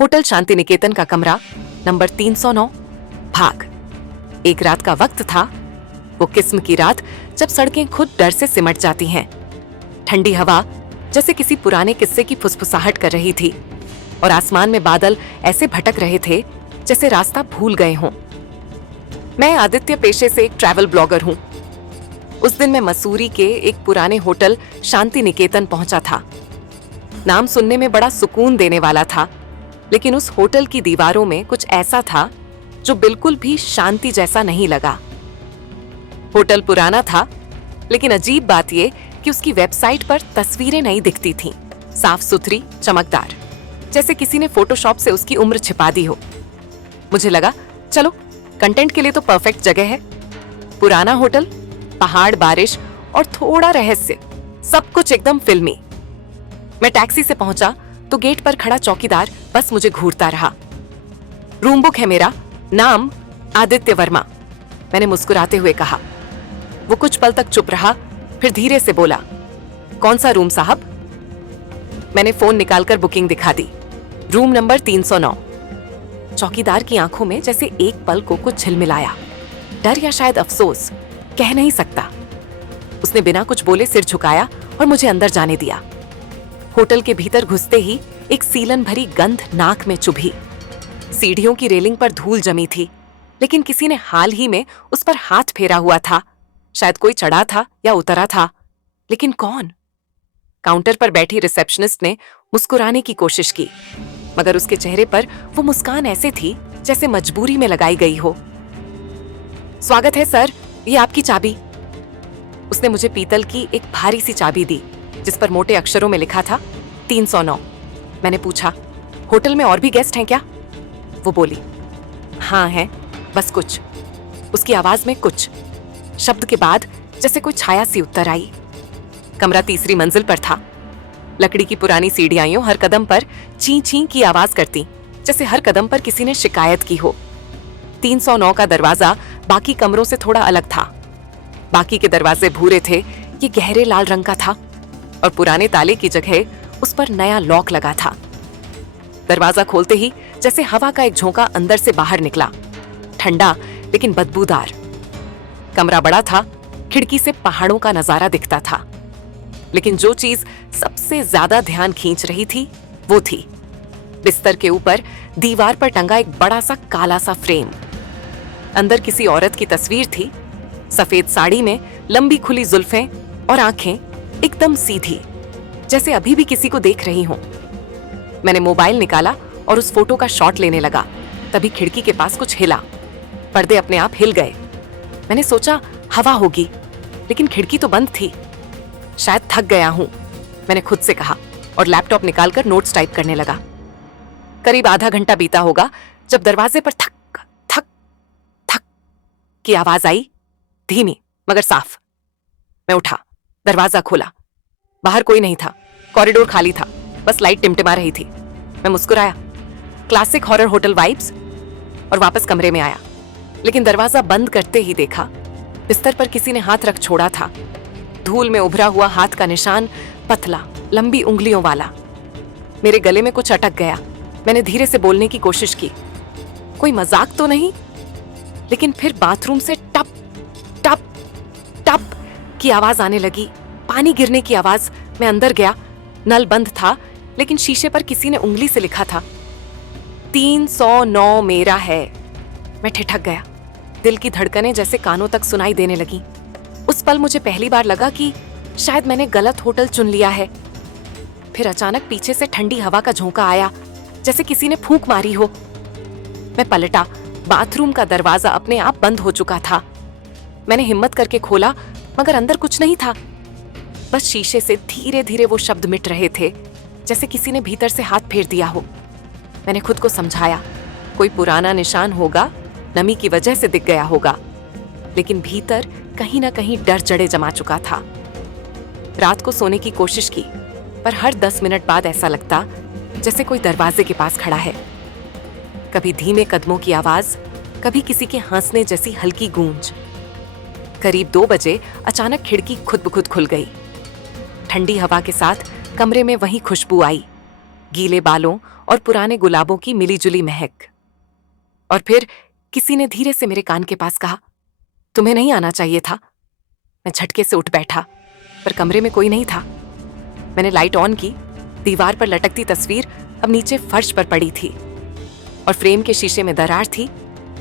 Hotel Shanti Niketan का कमरा number 309 भाग। एक रात का वक्त था, वो किस्म की रात जब सड़कें खुद डर से सिमट जाती हैं। ठंडी हवा जैसे किसी पुराने किस्से की फुसफुसाहट कर रही थी और आसमान में बादल ऐसे भटक रहे थे जैसे रास्ता भूल गए हों। मैं आदित्य पेशे से एक ट्रैवल ब्लॉगर हूं। उस दिन मैं मसूरी के एक पुराने होटल शांति निकेतन पहुंचा था। नाम सुनने में बड़ा सुकून देने वाला था, लेकिन उस होटल की दीवारों में कुछ ऐसा था जो बिल्कुल भी शांति जैसा नहीं लगा। होटल पुराना था, लेकिन अजीब बात यह कि उसकी वेबसाइट पर तस्वीरें नहीं दिखती थीं, साफ सुथरी, चमकदार, जैसे किसी ने फोटोशॉप से उसकी उम्र छिपा दी हो। मुझे लगा चलो कंटेंट के लिए तो परफेक्ट जगह है। पुराना होटल, पहाड़, बारिश और थोड़ा रहस्य, सब कुछ एकदम फिल्मी। मैं टैक्सी से पहुंचा तो गेट पर खड़ा चौकीदार बस मुझे घूरता रहा। रूम बुक है मेरा, नाम आदित्य वर्मा, मैंने मुस्कुराते हुए कहा। वो कुछ पल तक चुप रहा, फिर धीरे से बोला, कौन सा रूम साहब? मैंने फोन निकालकर बुकिंग दिखा दी, रूम नंबर 309। चौकीदार की आंखों में जैसे एक पल को कुछ झिलमिलाया, डर या शायद अफसोस, कह नहीं सकता। उसने बिना कुछ बोले सिर झुकाया और मुझे अंदर जाने दिया। होटल के भीतर घुसते ही एक सीलन भरी गंध नाक में चुभी। सीढ़ियों की रेलिंग पर धूल जमी थी, लेकिन किसी ने हाल ही में उस पर हाथ फेरा हुआ था। शायद कोई चढ़ा था या उतरा था, लेकिन कौन? काउंटर पर बैठी रिसेप्शनिस्ट ने मुस्कुराने की कोशिश की, मगर उसके चेहरे पर वो मुस्कान ऐसे थी जैसे मजबूरी में लगाई गई हो। स्वागत है सर, ये आपकी चाबी। उसने मुझे पीतल की एक भारी सी चाबी दी जिस पर मोटे अक्षरों में लिखा था 309। मैंने पूछा, होटल में और भी गेस्ट हैं क्या? वो बोली, हाँ हैं, बस कुछ। उसकी आवाज में कुछ शब्द के बाद जैसे कोई छाया सी उत्तर आई। कमरा तीसरी मंजिल पर था। लकड़ी की पुरानी सीढ़ियां हर कदम पर ची ची की आवाज करती, जैसे हर कदम पर किसी ने शिकायत की हो। 309 का दरवाजा बाकी कमरों से थोड़ा अलग था। बाकी के दरवाजे भूरे थे, ये गहरे लाल रंग का था और पुराने ताले की जगह उस पर नया लॉक लगा था। दरवाजा खोलते ही जैसे हवा का एक झोंका अंदर से बाहर निकला, ठंडा लेकिन बदबूदार। कमरा बड़ा था, खिड़की से पहाड़ों का नजारा दिखता था, लेकिन जो चीज सबसे ज्यादा ध्यान खींच रही थी वो थी बिस्तर के ऊपर दीवार पर टंगा एक बड़ा सा काला सा फ्रेम। अंदर किसी औरत की तस्वीर थी, सफेद साड़ी में, लंबी खुली जुल्फें और आंखें एकदम सीधी, जैसे अभी भी किसी को देख रही हूं। मैंने मोबाइल निकाला और उस फोटो का शॉट लेने लगा, तभी खिड़की के पास कुछ हिला। पर्दे अपने आप हिल गए। मैंने सोचा हवा होगी, लेकिन खिड़की तो बंद थी। शायद थक गया हूं, मैंने खुद से कहा और लैपटॉप निकालकर नोट्स टाइप करने लगा। करीब आधा घंटा बीता होगा जब दरवाजे पर थक थक थक की आवाज आई, धीमी मगर साफ। मैं उठा, दरवाजा खोला। बाहर कोई नहीं था, कॉरिडोर खाली था, बस लाइट टिमटिमा रही थी। मैं मुस्कुराया, क्लासिक हॉरर होटल वाइब्स, और वापस कमरे में आया। लेकिन दरवाजा बंद करते ही देखा बिस्तर पर किसी ने हाथ रख छोड़ा था। धूल में उभरा हुआ हाथ का निशान, पतला, लंबी उंगलियों वाला। मेरे गले में कुछ अटक गया। मैंने धीरे से बोलने की कोशिश की, कोई मजाक तो नहीं? लेकिन फिर बाथरूम से टप टप टप की आवाज आने लगी, पानी गिरने की आवाज। मैं अंदर गया, नल बंद था, लेकिन शीशे पर किसी ने उंगली से लिखा था 309 मेरा है। मैं ठिठक गया, दिल की धड़कनें जैसे कानों तक सुनाई देने लगी। उस पल मुझे पहली बार लगा कि शायद मैंने गलत होटल चुन लिया है। फिर अचानक पीछे से ठंडी हवा का झोंका आया, जैसे किसी ने फूंक मारी हो। मैं पलटा, बाथरूम का दरवाजा अपने आप बंद हो चुका था। मैंने हिम्मत करके खोला, मगर अंदर कुछ नहीं था। बस शीशे से धीरे धीरे वो शब्द मिट रहे थे, जैसे किसी ने भीतर से हाथ फेर दिया हो। मैंने खुद को समझाया, कोई पुराना निशान होगा, नमी की वजह से दिख गया होगा, लेकिन भीतर कहीं ना कहीं डर जड़े जमा चुका था। रात को सोने की कोशिश की, पर हर 10 मिनट बाद ऐसा लगता जैसे कोई दरवाजे के पास खड़ा है। कभी धीमे कदमों की आवाज, कभी किसी के हंसने जैसी हल्की गूंज। करीब 2 बजे अचानक खिड़की खुद ब खुद खुल गई। ठंडी हवा के साथ कमरे में वही खुशबू आई, गीले बालों और पुराने गुलाबों की मिलीजुली महक। और फिर किसी ने धीरे से मेरे कान के पास कहा, तुम्हें नहीं आना चाहिए था। मैं झटके से उठ बैठा, पर कमरे में कोई नहीं था। मैंने लाइट ऑन की। दीवार पर लटकती तस्वीर अब नीचे फर्श पर पड़ी थी और फ्रेम के शीशे में दरार थी,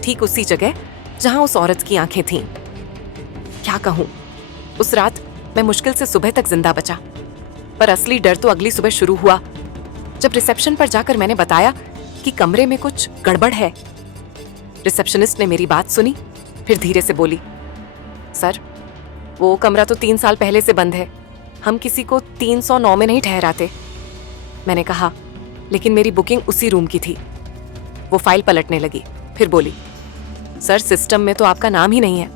ठीक उसी जगह जहां उस औरत की आंखें थीं। क्या कहूं, उस रात मैं मुश्किल से सुबह तक जिंदा बचा, पर असली डर तो अगली सुबह शुरू हुआ जब रिसेप्शन पर जाकर मैंने बताया कि कमरे में कुछ गड़बड़ है। रिसेप्शनिस्ट ने मेरी बात सुनी, फिर धीरे से बोली, सर, वो कमरा तो 3 साल पहले से बंद है। हम किसी को 309 में नहीं ठहराते। मैंने कहा, लेकिन मेरी बुकिंग उसी रूम की थी। वो फाइल पलटने लगी, फिर बोली, सर, सिस्टम में तो आपका नाम ही नहीं है।